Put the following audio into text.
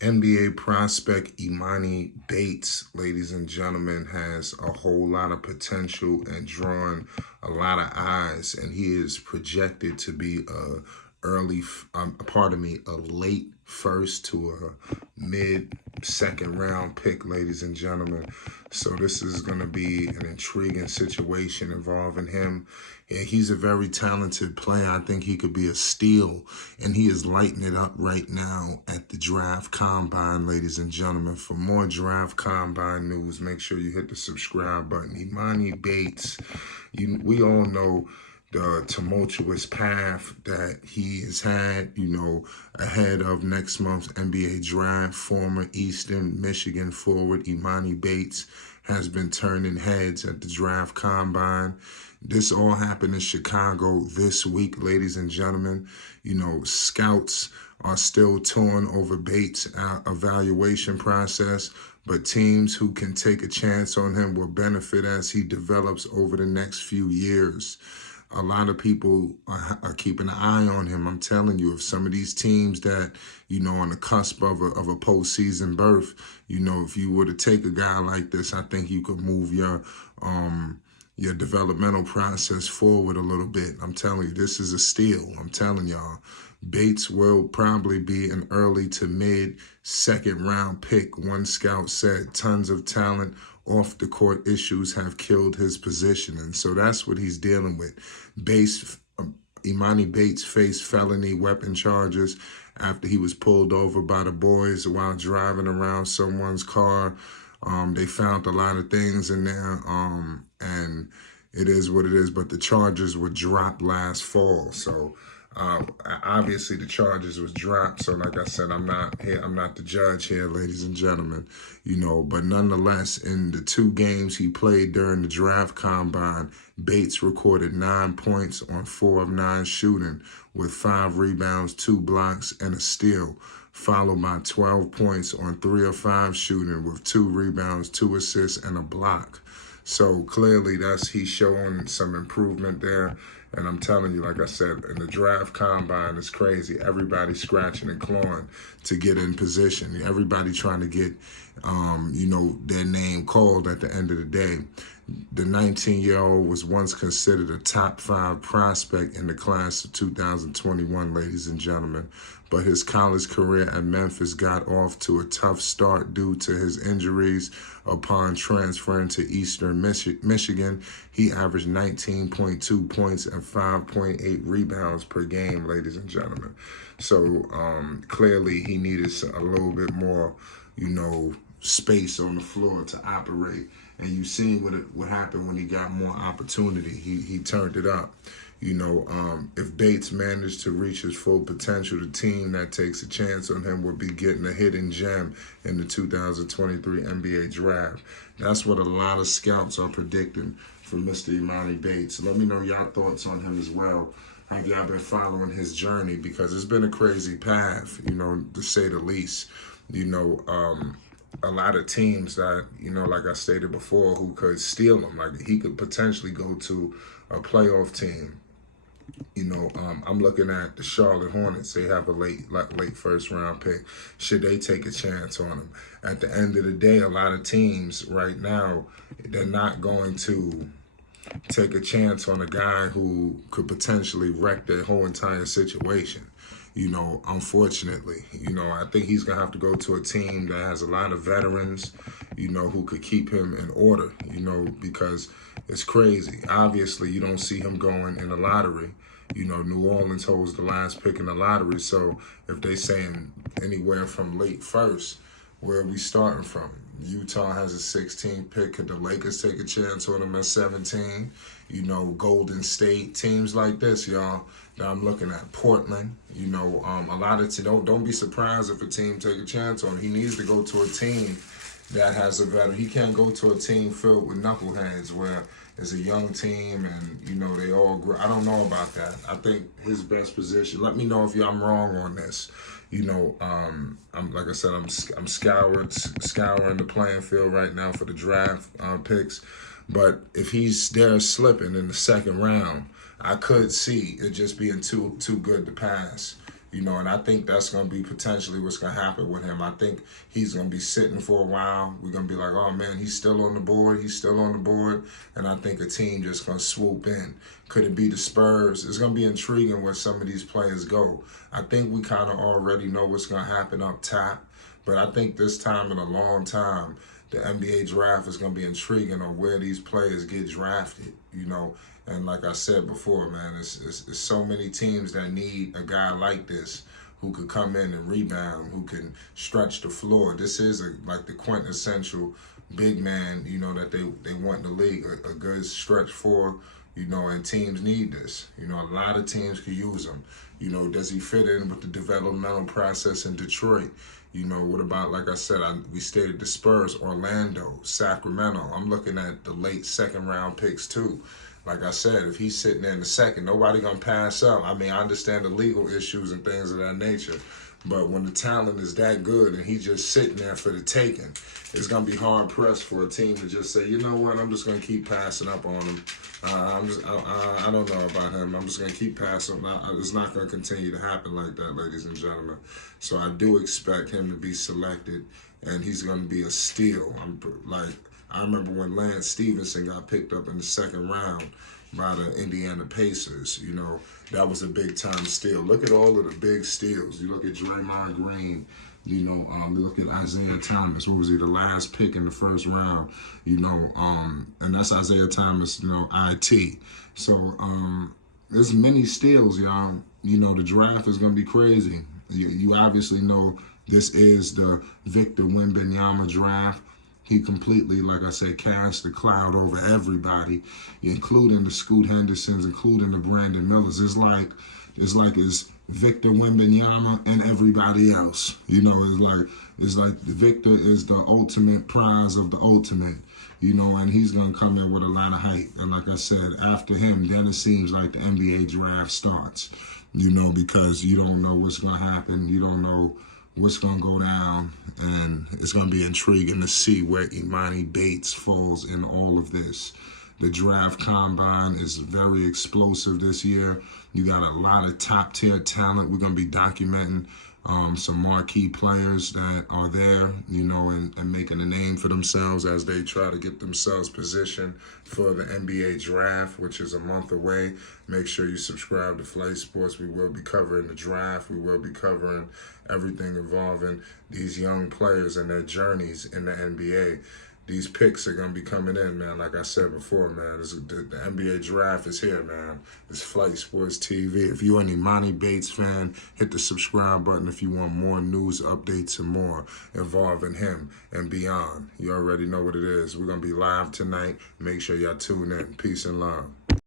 NBA prospect Emoni Bates, ladies and gentlemen, has a whole lot of potential and drawing a lot of eyes, and he is projected to be a late first to a mid second round pick, ladies and gentlemen. So this is going to be an intriguing situation involving him. Yeah, he's a very talented player. I think he could be a steal, and he is lighting it up right now at the draft combine, ladies and gentlemen. For more draft combine news, make sure you hit the subscribe button. Emoni Bates, we all know the tumultuous path that he has had, ahead of next month's NBA draft. Former Eastern Michigan forward Emoni Bates has been turning heads at the draft combine. This all happened in Chicago this week, ladies and gentlemen. Scouts are still torn over Bates' evaluation process, but teams who can take a chance on him will benefit as he develops over the next few years. A lot of people are keeping an eye on him. I'm telling you, if some of these teams that, on the cusp of a postseason berth, if you were to take a guy like this, I think you could move your developmental process forward a little bit. I'm telling you, this is a steal. I'm telling y'all, Bates will probably be an early to mid second round pick. One scout said tons of talent, off the court issues have killed his position. And so that's what he's dealing with. Emoni Bates faced felony weapon charges after he was pulled over by the boys while driving around someone's car. They found a lot of things in there, and it is what it is, but the charges were dropped last fall. So obviously the charges was dropped. So like I said, I'm not the judge here, ladies and gentlemen, but nonetheless, in the 2 games he played during the draft combine, Bates recorded 9 points on 4 of 9 shooting with 5 rebounds, 2 blocks, and a steal, followed by 12 points on 3 of 5 shooting with 2 rebounds, 2 assists, and a block. So clearly he's showing some improvement there. And I'm telling you, like I said, in the draft combine, it's crazy. Everybody scratching and clawing to get in position. Everybody trying to get, their name called at the end of the day. The 19-year-old was once considered a top 5 prospect in the class of 2021, ladies and gentlemen. But his college career at Memphis got off to a tough start due to his injuries. Upon transferring to Eastern Michigan, he averaged 19.2 points and 5.8 rebounds per game, ladies and gentlemen. So clearly he needed a little bit more, space on the floor to operate. And you seen what happened when he got more opportunity. He turned it up. If Bates managed to reach his full potential, the team that takes a chance on him will be getting a hidden gem in the 2023 NBA draft. That's what a lot of scouts are predicting for Mr. Emoni Bates. Let me know y'all thoughts on him as well. Have y'all been following his journey? Because it's been a crazy path, to say the least. A lot of teams that, like I stated before, who could steal him. Like he could potentially go to a playoff team. I'm looking at the Charlotte Hornets. They have a late first round pick. Should they take a chance on him? At the end of the day, a lot of teams right now, they're not going to take a chance on a guy who could potentially wreck their whole entire situation. Unfortunately, I think he's going to have to go to a team that has a lot of veterans, who could keep him in order, because it's crazy. Obviously, you don't see him going in the lottery. New Orleans holds the last pick in the lottery. So if they saying anywhere from late first, where are we starting from? Utah has a 16th pick. Could the Lakers take a chance on him at 17? Golden State, teams like this, y'all, that I'm looking at. Portland, a lot of don't be surprised if a team take a chance on him. He needs to go to a team that has a veteran. He can't go to a team filled with knuckleheads where it's a young team and, they all grow. I don't know about that. I think his best position, let me know if I'm wrong on this. I'm like I said, I'm scouring the playing field right now for the draft picks. But if he's there slipping in the second round, I could see it just being too good to pass. You know, and I think that's going to be potentially what's going to happen with him. I think he's going to be sitting for a while. We're going to be like, oh, man, he's still on the board. He's still on the board. And I think a team just going to swoop in. Could it be the Spurs? It's going to be intriguing where some of these players go. I think we kind of already know what's going to happen up top. But I think this time in a long time, the NBA draft is going to be intriguing on where these players get drafted, you know. And like I said before, man, it's so many teams that need a guy like this who could come in and rebound, who can stretch the floor. This is like the quintessential big man, you know, that they want in the league, a good stretch four, you know, and teams need this. You know, a lot of teams could use him. You know, does he fit in with the developmental process in Detroit? You know, what about, like I said, we stated the Spurs, Orlando, Sacramento. I'm looking at the late second round picks too. Like I said, if he's sitting there in the second, nobody going to pass up. I mean, I understand the legal issues and things of that nature. But when the talent is that good and he's just sitting there for the taking, it's going to be hard-pressed for a team to just say, you know what, I'm just going to keep passing up on him. I don't know about him. I'm just going to keep passing. It's not going to continue to happen like that, ladies and gentlemen. So I do expect him to be selected, and he's going to be a steal. I remember when Lance Stevenson got picked up in the second round by the Indiana Pacers. You know, that was a big-time steal. Look at all of the big steals. You look at Draymond Green. You know, you look at Isaiah Thomas. What was he, the last pick in the first round? You know, and that's Isaiah Thomas, you know, IT. So there's many steals, y'all. You know, the draft is going to be crazy. You obviously know this is the Victor Wembanyama draft. He completely, like I said, cast a cloud over everybody, including the Scoot Hendersons, including the Brandon Millers. It's like it's Victor Wembanyama and everybody else. You know, it's like Victor is the ultimate prize of the ultimate. You know, and he's gonna come in with a lot of hype. And like I said, after him, then it seems like the NBA draft starts. You know, because you don't know what's gonna happen. You don't know what's going to go down, and it's going to be intriguing to see where Emoni Bates falls in all of this. The draft combine is very explosive this year. You got a lot of top-tier talent. We're going to be documenting some marquee players that are there, you know, and making a name for themselves as they try to get themselves positioned for the NBA draft, which is a month away. Make sure you subscribe to Flight Sports. We will be covering the draft. We will be covering everything involving these young players and their journeys in the NBA. These picks are going to be coming in, man. Like I said before, man, the NBA draft is here, man. It's Flight Sports TV. If you're an Emoni Bates fan, hit the subscribe button if you want more news, updates, and more involving him and beyond. You already know what it is. We're going to be live tonight. Make sure y'all tune in. Peace and love.